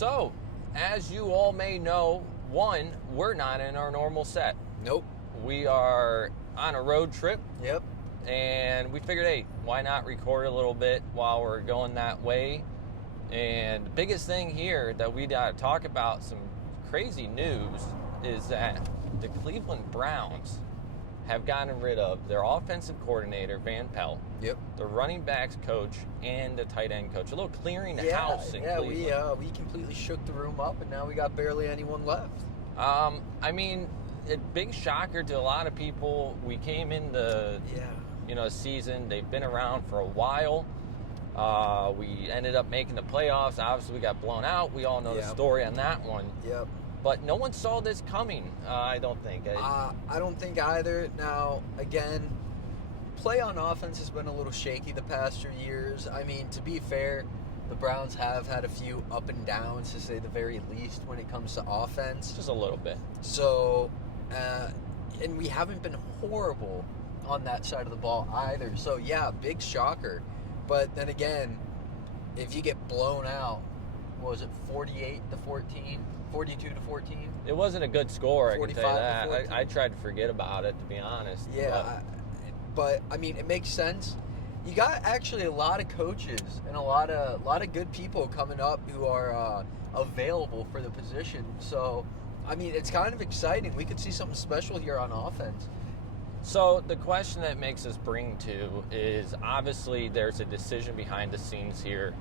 So, as you all may know, one, we're not in our normal set. Nope. We are on a road trip. Yep. And we figured, hey, why not record a little bit while we're going that way? And the biggest thing here that we got to talk about, some crazy news, is that the Cleveland Browns have gotten rid of their offensive coordinator, Van Pelt. Yep. The running backs coach and the tight end coach. A little clearing the house in Cleveland. Yeah, we completely shook the room up, and now we got barely anyone left. I mean, a big shocker to a lot of people. We came into season. They've been around for a while. We ended up making the playoffs. Obviously, we got blown out. We all know the story on that one. Yep. But no one saw this coming, I don't think. I don't think either. Now, again, play on offense has been a little shaky the past 2 years. I mean, to be fair, the Browns have had a few up and downs, to say the very least, when it comes to offense. Just a little bit. So, and we haven't been horrible on that side of the ball either. So, yeah, big shocker. But then again, if you get blown out, what was it, 48-14? 42-14? It wasn't a good score, I can tell you 45-14. that. I tried to forget about it, to be honest. Yeah, but I mean, it makes sense. You got actually a lot of coaches and a lot of good people coming up who are available for the position. So, I mean, it's kind of exciting. We could see something special here on offense. So the question that makes us bring to is, obviously there's a decision behind the scenes here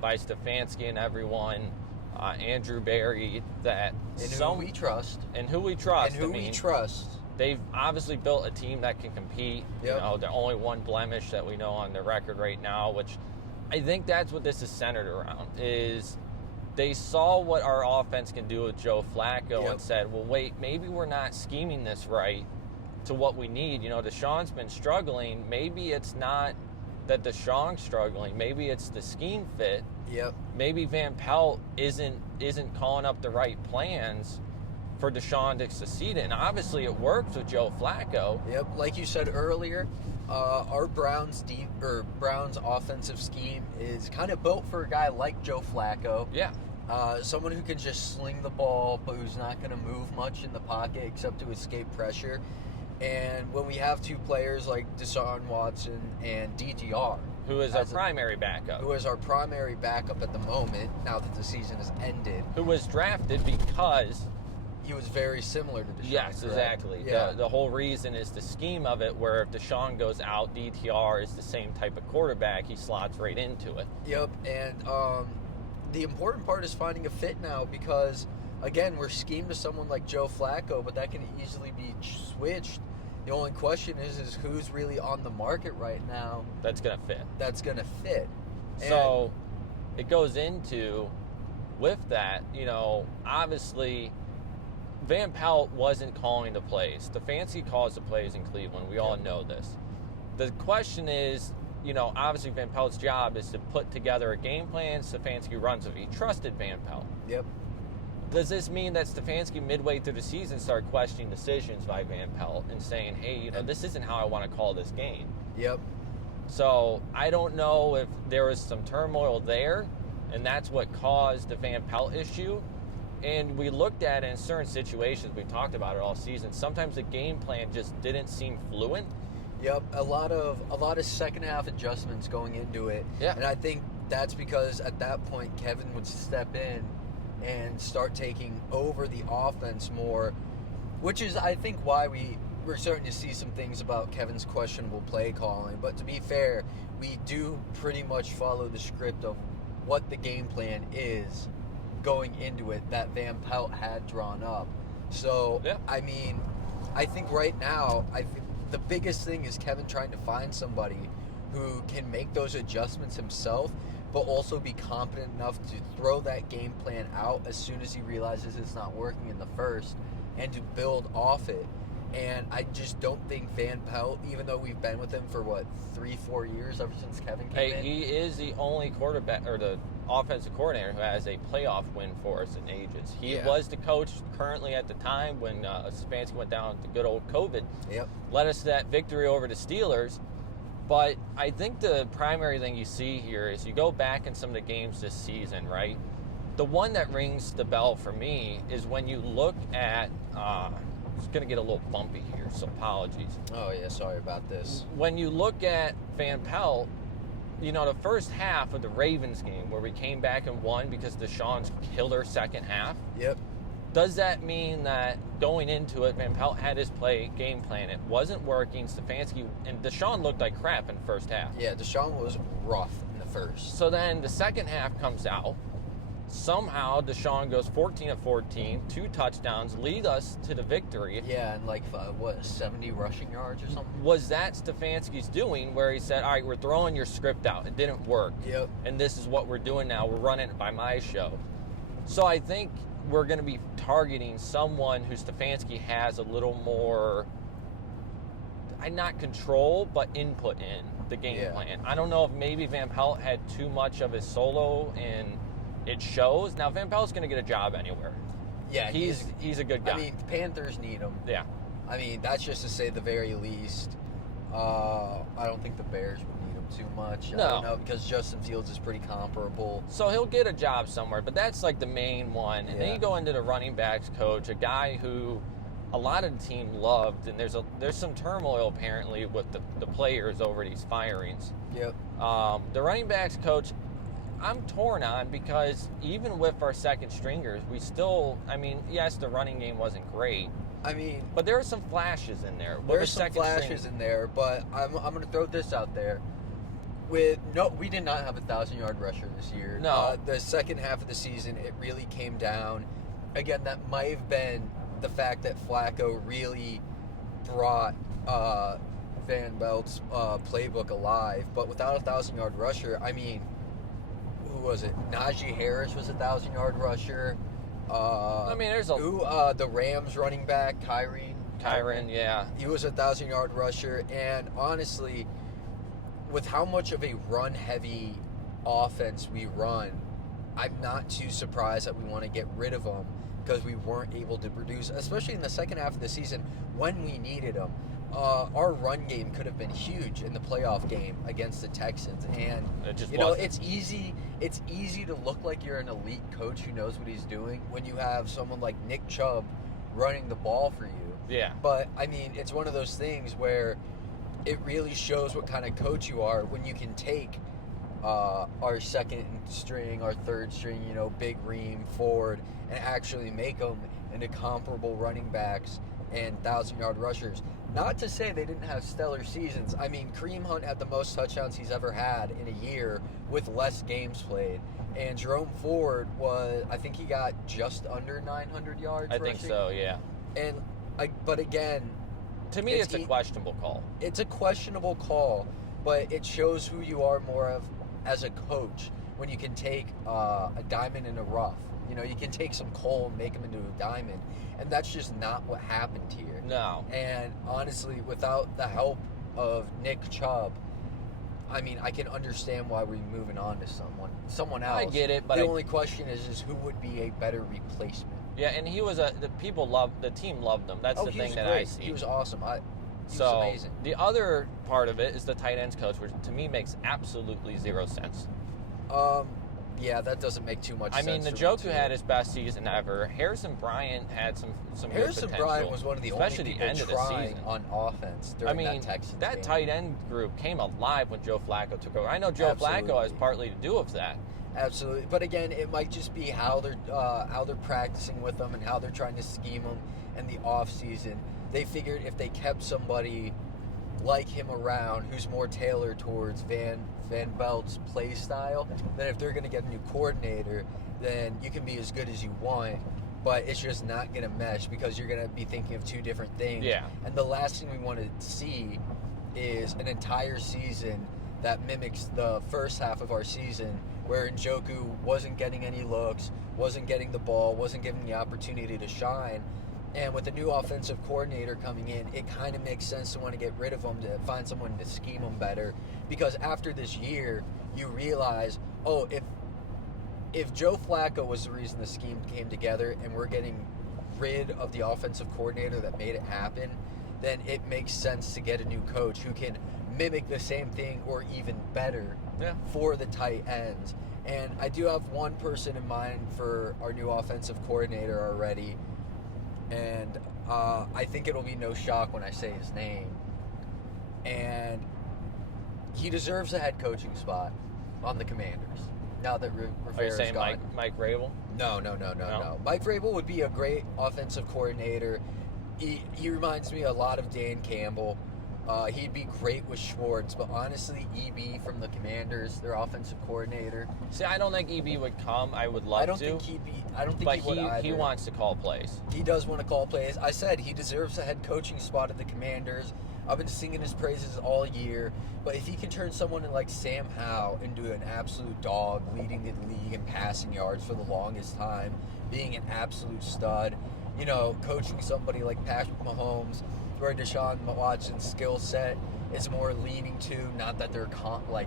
by Stefanski and everyone, Andrew Berry, who we trust. And who we trust. We trust. They've obviously built a team that can compete. Yep. You know, the only one blemish that we know on their record right now, which I think that's what this is centered around, is they saw what our offense can do with Joe Flacco and said, well, wait, maybe we're not scheming this right to what we need. You know, Deshaun's been struggling. Maybe it's not that Deshaun's struggling. Maybe it's the scheme fit. Yep. Maybe Van Pelt isn't calling up the right plans for Deshaun to succeed in. Obviously, it works with Joe Flacco. Yep. Like you said earlier, our Browns offensive scheme is kind of built for a guy like Joe Flacco. Yeah. Someone who can just sling the ball, but who's not going to move much in the pocket except to escape pressure. And when we have two players like Deshaun Watson and DTR, who is our primary backup. Who is our primary backup at the moment, now that the season has ended. Who was drafted because he was very similar to Deshaun. Yes, correct? Exactly. Yeah. The whole reason is the scheme of it, where if Deshaun goes out, DTR is the same type of quarterback. He slots right into it. Yep, and the important part is finding a fit now because, again, we're schemed to someone like Joe Flacco, but that can easily be switched. The only question is who's really on the market right now. That's going to fit. So it goes into, with that, you know, obviously Van Pelt wasn't calling the plays. Stefanski calls the plays in Cleveland. We all know this. The question is, you know, obviously Van Pelt's job is to put together a game plan. Stefanski runs it. He trusted Van Pelt. Yep. Does this mean that Stefanski midway through the season started questioning decisions by Van Pelt and saying, hey, you know, this isn't how I want to call this game? Yep. So I don't know if there was some turmoil there, and that's what caused the Van Pelt issue. And we looked at it in certain situations. We talked about it all season. Sometimes the game plan just didn't seem fluent. Yep, a lot of second half adjustments going into it. Yeah. And I think that's because at that point Kevin would step in and start taking over the offense more, which is, I think, why we're starting to see some things about Kevin's questionable play calling. But to be fair, we do pretty much follow the script of what the game plan is going into it that Van Pelt had drawn up. So, I mean, I think right now, the biggest thing is Kevin trying to find somebody who can make those adjustments himself, but also be competent enough to throw that game plan out as soon as he realizes it's not working in the first and to build off it. And I just don't think Van Pelt, even though we've been with him for, 3-4 years ever since Kevin came in? He is the only quarterback, or the offensive coordinator, who has a playoff win for us in ages. He was the coach currently at the time when Stefanski went down to good old COVID. Yep. Led us to that victory over the Steelers. But I think the primary thing you see here is you go back in some of the games this season, right? The one that rings the bell for me is when you look at, it's going to get a little bumpy here, so apologies. Oh, yeah, sorry about this. When you look at Van Pelt, you know, the first half of the Ravens game where we came back and won because Deshaun's killer second half. Yep. Does that mean that going into it, Van Pelt had his game plan? It wasn't working. Stefanski and Deshaun looked like crap in the first half. Yeah, Deshaun was rough in the first. So then the second half comes out. Somehow Deshaun goes 14 of 14, 2 touchdowns, lead us to the victory. Yeah, and like, 70 rushing yards or something? Was that Stefanski's doing where he said, all right, we're throwing your script out. It didn't work. Yep. And this is what we're doing now. We're running it by my show. So I think we're going to be targeting someone who Stefanski has a little more, not control, but input in the game plan. I don't know if maybe Van Pelt had too much of his solo and it shows. Now, Van Pelt's going to get a job anywhere. Yeah, he's a good guy. I mean, the Panthers need him. Yeah. I mean, that's just to say the very least. I don't think the Bears would need him too much. No. I don't know, because Justin Fields is pretty comparable. So he'll get a job somewhere, but that's like the main one. And then Yeah. you go into the running backs coach, a guy who a lot of the team loved, and there's some turmoil apparently with the players over these firings. Yep. The running backs coach, I'm torn on because even with our second stringers, we still, I mean, yes, the running game wasn't great. I mean, But there are some flashes in there. there's some flashes in there, but I'm going to throw this out there. We did not have a 1,000-yard rusher this year. No. The second half of the season, it really came down. Again, that might have been the fact that Flacco really brought Van Belt's playbook alive. But without a 1,000-yard rusher, I mean, who was it? Najee Harris was a 1,000-yard rusher. I mean, there's the Rams running back, Kyron, yeah. He was a 1,000-yard rusher, and honestly, with how much of a run-heavy offense we run, I'm not too surprised that we want to get rid of him because we weren't able to produce, especially in the second half of the season when we needed him. Our run game could have been huge in the playoff game against the Texans, and It just you know, wasn't. it's easy to look like you're an elite coach who knows what he's doing when you have someone like Nick Chubb running the ball for you. Yeah. But I mean, it's one of those things where it really shows what kind of coach you are when you can take our second string, our third string, you know, Big Ream, Ford, and actually make them into comparable running backs and 1,000-yard rushers. Not to say they didn't have stellar seasons. I mean, Kareem Hunt had the most touchdowns he's ever had in a year with less games played. And Jerome Ford I think he got just under 900 yards I rushing. think so, yeah. And but again, To me, it's a questionable call. it's a questionable call, but it shows who you are more of as a coach when you can take a diamond in a rough. You know, you can take some coal and make them into a diamond, and that's just not what happened here. No. And honestly, without the help of Nick Chubb, I mean, I can understand why we're moving on to someone else. I get it, but the only question is who would be a better replacement? Yeah, and he was the team loved him. That's the he thing was that great. I see. He was awesome. He was So amazing. the other part of it is the tight ends coach, which to me makes absolutely zero sense. Yeah, that doesn't make too much sense. I mean, the for me, Joku too. had his best season ever. Harrison Bryant had some Harrison good potential, Bryant was one of the especially only the people end of the trying season. on offense I during mean, that Texans that game. tight end group came alive when Joe Flacco took over. I know Joe Flacco has Absolutely. partly to do with that. Absolutely, but again, it might just be how they're practicing with them and how they're trying to scheme them in the off season. They figured if they kept somebody like him around who's more tailored towards Van Belt's play style, then if they're going to get a new coordinator, then you can be as good as you want, but it's just not going to mesh because you're going to be thinking of two different things. Yeah. And the last thing we want to see is an entire season that mimics the first half of our season where Njoku wasn't getting any looks, wasn't getting the ball, wasn't given the opportunity to shine. And with a new offensive coordinator coming in, it kind of makes sense to want to get rid of him, to find someone to scheme him better. Because after this year, you realize, oh, if Joe Flacco was the reason the scheme came together and we're getting rid of the offensive coordinator that made it happen, then it makes sense to get a new coach who can mimic the same thing or even better Yeah. for the tight ends. And I do have one person in mind for our new offensive coordinator already. And I think it'll be no shock when I say his name. And he deserves a head coaching spot on the Commanders. Now that Are you Rivera's saying gone. Mike Vrabel? No. Mike Vrabel would be a great offensive coordinator. He reminds me a lot of Dan Campbell. He'd be great with Schwartz, but honestly, EB from the Commanders, their offensive coordinator. See, I don't think EB would come. I would love to. I don't think but he would either. he wants to call plays. He does want to call plays. I said he deserves a head coaching spot at the Commanders. I've been singing his praises all year. But if he can turn someone like Sam Howell into an absolute dog, leading the league in passing yards for the longest time, being an absolute stud, coaching somebody like Patrick Mahomes, where Deshaun Watson's skill set is more leaning to, not that they're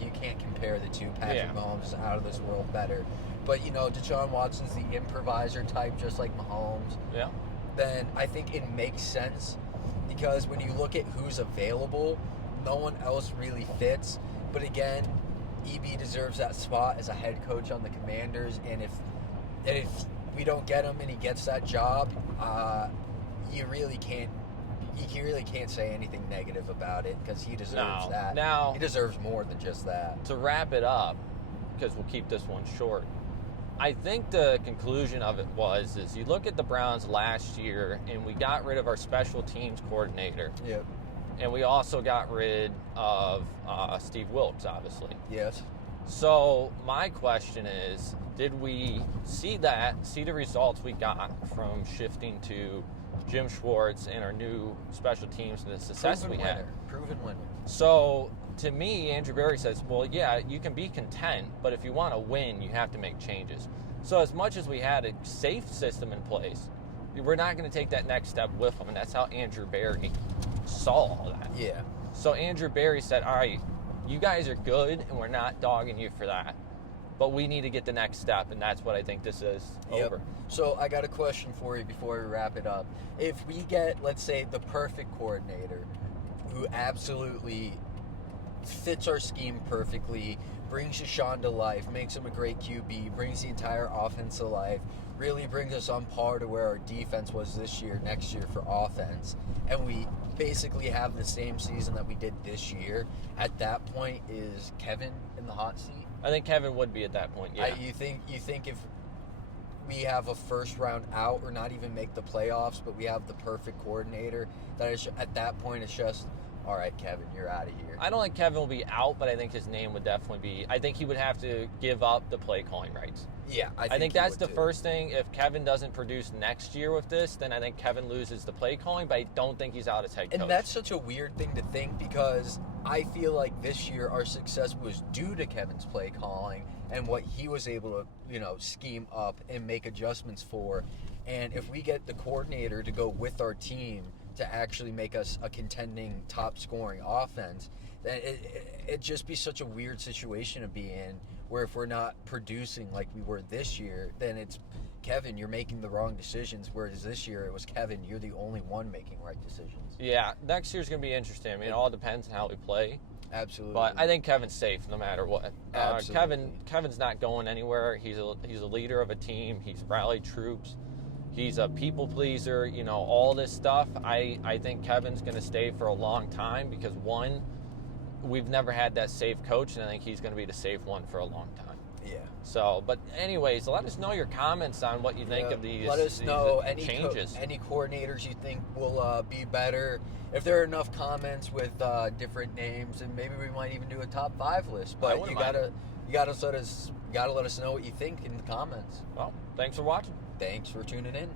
you can't compare the two. Patrick Mahomes is out of this world better. But, Deshaun Watson's the improviser type, just like Mahomes. Yeah. Then I think it makes sense, because when you look at who's available, no one else really fits. But again, EB deserves that spot as a head coach on the Commanders, and if we don't get him and he gets that job, you really can't say anything negative about it, because he deserves that. Now, he deserves more than just that. To wrap it up, because we'll keep this one short, I think the conclusion of it is you look at the Browns last year, and we got rid of our special teams coordinator. Yep. And we also got rid of Steve Wilkes, obviously. Yes. So my question is, did we see the results we got from shifting to Jim Schwartz and our new special teams and the success we had? Proven winner. So to me, Andrew Berry says, well, yeah, you can be content, but if you want to win, you have to make changes. So as much as we had a safe system in place, we're not going to take that next step with them, and that's how Andrew Berry saw all that. Yeah. So Andrew Berry said, all right, you guys are good, and we're not dogging you for that, but we need to get the next step, and that's what I think this is over. So I got a question for you before we wrap it up. If we get, let's say, the perfect coordinator who absolutely fits our scheme perfectly, brings Deshaun to life, makes him a great QB, brings the entire offense to life, really brings us on par to where our defense was next year for offense, and we basically have the same season that we did this year, at that point, is Kevin in the hot seat? I think Kevin would be at that point, yeah. You think if we have a first round out, or not even make the playoffs, but we have the perfect coordinator, that is, at that point it's just, all right, Kevin, you're out of here? I don't think Kevin will be out, but I think his name would definitely be. I think he would have to give up the play calling rights. Yeah, I think that's the first thing. If Kevin doesn't produce next year with this, then I think Kevin loses the play calling, but I don't think he's out as head coach. And that's such a weird thing to think, because I feel like this year our success was due to Kevin's play calling and what he was able to, scheme up and make adjustments for. And if we get the coordinator to go with our team to actually make us a contending top scoring offense, then it'd just be such a weird situation to be in, where if we're not producing like we were this year, then it's, Kevin, you're making the wrong decisions, whereas this year it was, Kevin, you're the only one making right decisions. Yeah, next year's going to be interesting. I mean, it all depends on how we play. Absolutely. But I think Kevin's safe no matter what. Absolutely. Kevin's not going anywhere. He's a leader of a team. He's rallied troops. He's a people pleaser, all this stuff. I think Kevin's going to stay for a long time, because, one, we've never had that safe coach, and I think he's going to be the safe one for a long time. Yeah. So, but anyways, let us know your comments on what you think of these. Let us know any changes. Any coordinators you think will be better. If there are enough comments with different names, and maybe we might even do a top 5 list. But you gotta let us know what you think in the comments. Well, thanks for watching. Thanks for tuning in.